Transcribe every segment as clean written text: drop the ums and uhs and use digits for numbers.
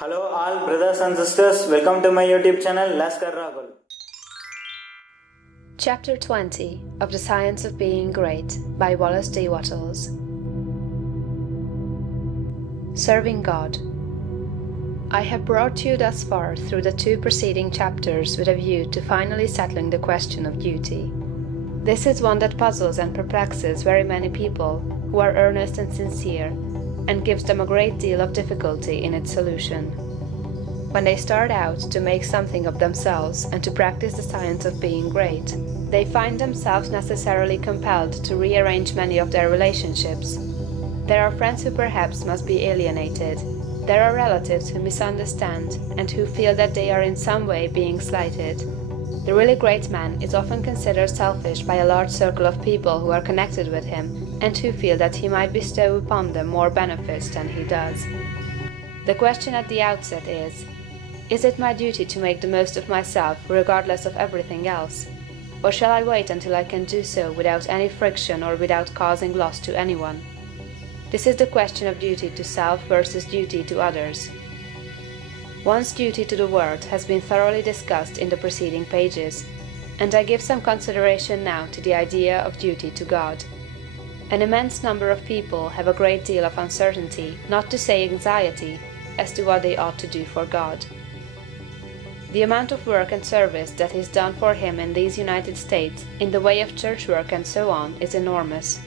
Hello all brothers and sisters, welcome to my YouTube channel Lascar Raghul. Chapter 20 of The Science of Being Great by Wallace D. Wattles. Serving God. I have brought you thus far through the two preceding chapters with a view to finally settling the question of duty. This is one that puzzles and perplexes very many people who are earnest and sincere, and gives them a great deal of difficulty in its solution. When they start out to make something of themselves and to practice the science of being great, they find themselves necessarily compelled to rearrange many of their relationships. There are friends who perhaps must be alienated. There are relatives who misunderstand and who feel that they are in some way being slighted. The really great man is often considered selfish by a large circle of people who are connected with him and who feel that he might bestow upon them more benefits than he does. The question at the outset is it my duty to make the most of myself regardless of everything else? Or shall I wait until I can do so without any friction or without causing loss to anyone? This is the question of duty to self versus duty to others. One's duty to the world has been thoroughly discussed in the preceding pages, and I give some consideration now to the idea of duty to God. An immense number of people have a great deal of uncertainty, not to say anxiety, as to what they ought to do for God. The amount of work and service that is done for Him in these United States, in the way of church work and so on, is enormous.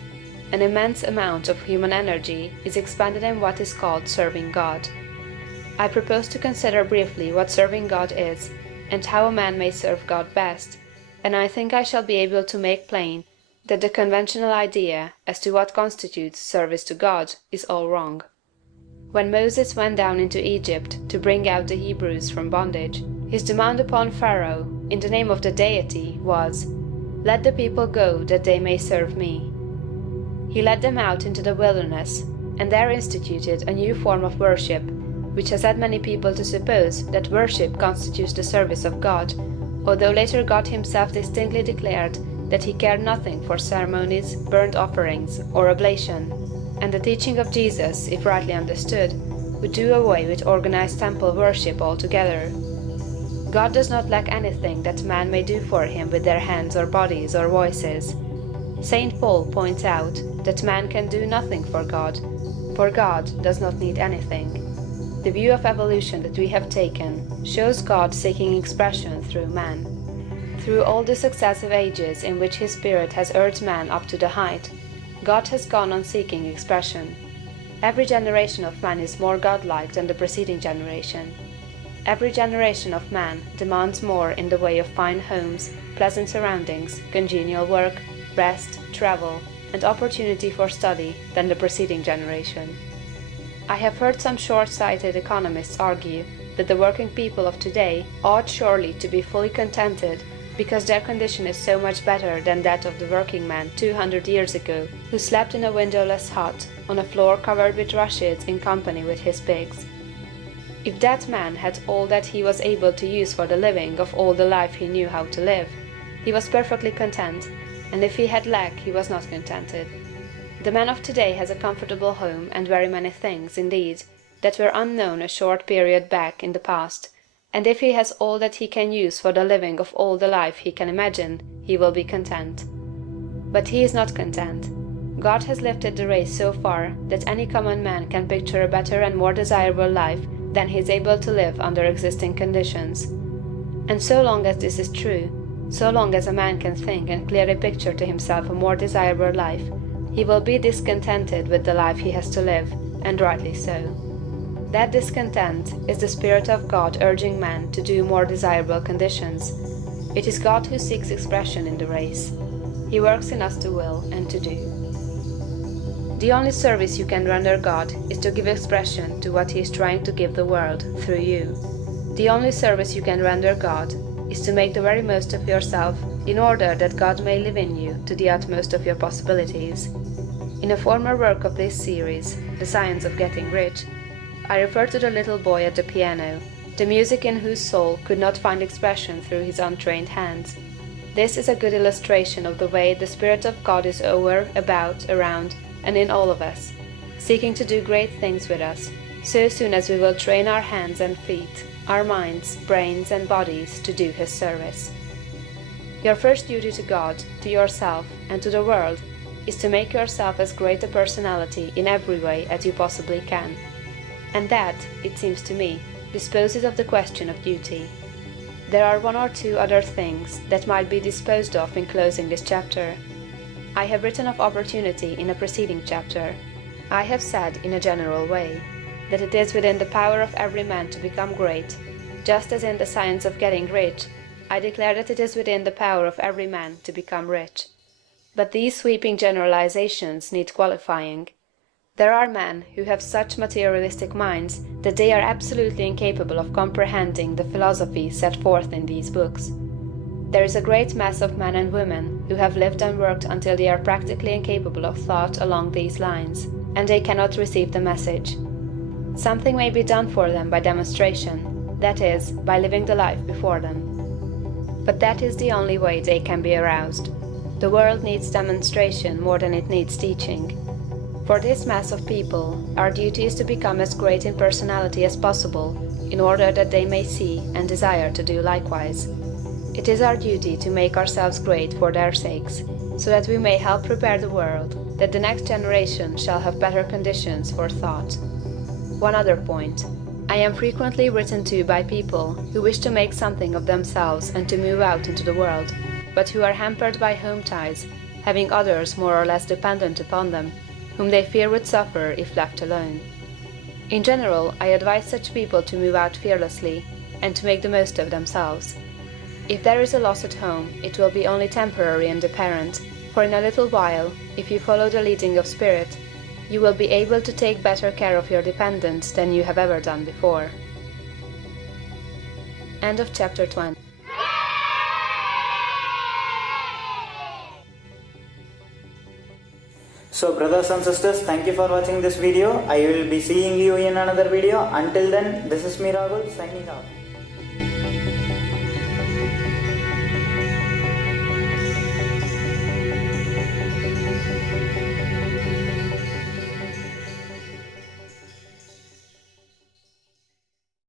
An immense amount of human energy is expended in what is called serving God. I propose to consider briefly what serving God is, and how a man may serve God best, and I think I shall be able to make plain that the conventional idea as to what constitutes service to God is all wrong. When Moses went down into Egypt to bring out the Hebrews from bondage, his demand upon Pharaoh, in the name of the deity, was, "Let the people go that they may serve me." He led them out into the wilderness, and there instituted a new form of worship, which has led many people to suppose that worship constitutes the service of God, although later God himself distinctly declared that he cared nothing for ceremonies, burnt offerings, or oblation, and the teaching of Jesus, if rightly understood, would do away with organized temple worship altogether. God does not lack anything that man may do for him with their hands or bodies or voices. St. Paul points out that man can do nothing for God does not need anything. The view of evolution that we have taken shows God seeking expression through man. Through all the successive ages in which His Spirit has urged man up to the height, God has gone on seeking expression. Every generation of man is more godlike than the preceding generation. Every generation of man demands more in the way of fine homes, pleasant surroundings, congenial work, rest, travel, and opportunity for study than the preceding generation. I have heard some short-sighted economists argue that the working people of today ought surely to be fully contented because their condition is so much better than that of the working man 200 years ago, who slept in a windowless hut on a floor covered with rushes in company with his pigs. If that man had all that he was able to use for the living of all the life he knew how to live, he was perfectly content, and if he had lack he was not contented. The man of today has a comfortable home and very many things, indeed, that were unknown a short period back in the past, and if he has all that he can use for the living of all the life he can imagine, he will be content. But he is not content. God has lifted the race so far that any common man can picture a better and more desirable life than he is able to live under existing conditions. And so long as this is true, so long as a man can think and clearly picture to himself a more desirable life, he will be discontented with the life he has to live, and rightly so. That discontent is the Spirit of God urging man to do more desirable conditions. It is God who seeks expression in the race. He works in us to will and to do. The only service you can render God is to give expression to what He is trying to give the world through you. The only service you can render God is to make the very most of yourself in order that God may live in you to the utmost of your possibilities. In a former work of this series, The Science of Getting Rich, I refer to the little boy at the piano, the music in whose soul could not find expression through his untrained hands. This is a good illustration of the way the Spirit of God is over, about, around, and in all of us, seeking to do great things with us, so soon as we will train our hands and feet, our minds, brains, and bodies to do His service. Your first duty to God, to yourself, and to the world is to make yourself as great a personality in every way as you possibly can. And that, it seems to me, disposes of the question of duty. There are one or two other things that might be disposed of in closing this chapter. I have written of opportunity in a preceding chapter. I have said, in a general way, that it is within the power of every man to become great, just as in the science of getting rich, I declare that it is within the power of every man to become rich. But these sweeping generalizations need qualifying. There are men who have such materialistic minds that they are absolutely incapable of comprehending the philosophy set forth in these books. There is a great mass of men and women who have lived and worked until they are practically incapable of thought along these lines, and they cannot receive the message. Something may be done for them by demonstration, that is, by living the life before them. But that is the only way they can be aroused. The world needs demonstration more than it needs teaching. For this mass of people, our duty is to become as great in personality as possible, in order that they may see and desire to do likewise. It is our duty to make ourselves great for their sakes, so that we may help prepare the world, that the next generation shall have better conditions for thought. One other point. I am frequently written to by people who wish to make something of themselves and to move out into the world, but who are hampered by home ties, having others more or less dependent upon them, whom they fear would suffer if left alone. In general, I advise such people to move out fearlessly, and to make the most of themselves. If there is a loss at home, it will be only temporary and apparent, for in a little while, if you follow the leading of spirit, you will be able to take better care of your dependents than you have ever done before. End of chapter 20. So brothers and sisters, thank you for watching this video. I will be seeing you in another video. Until then, this is me Raghul signing off.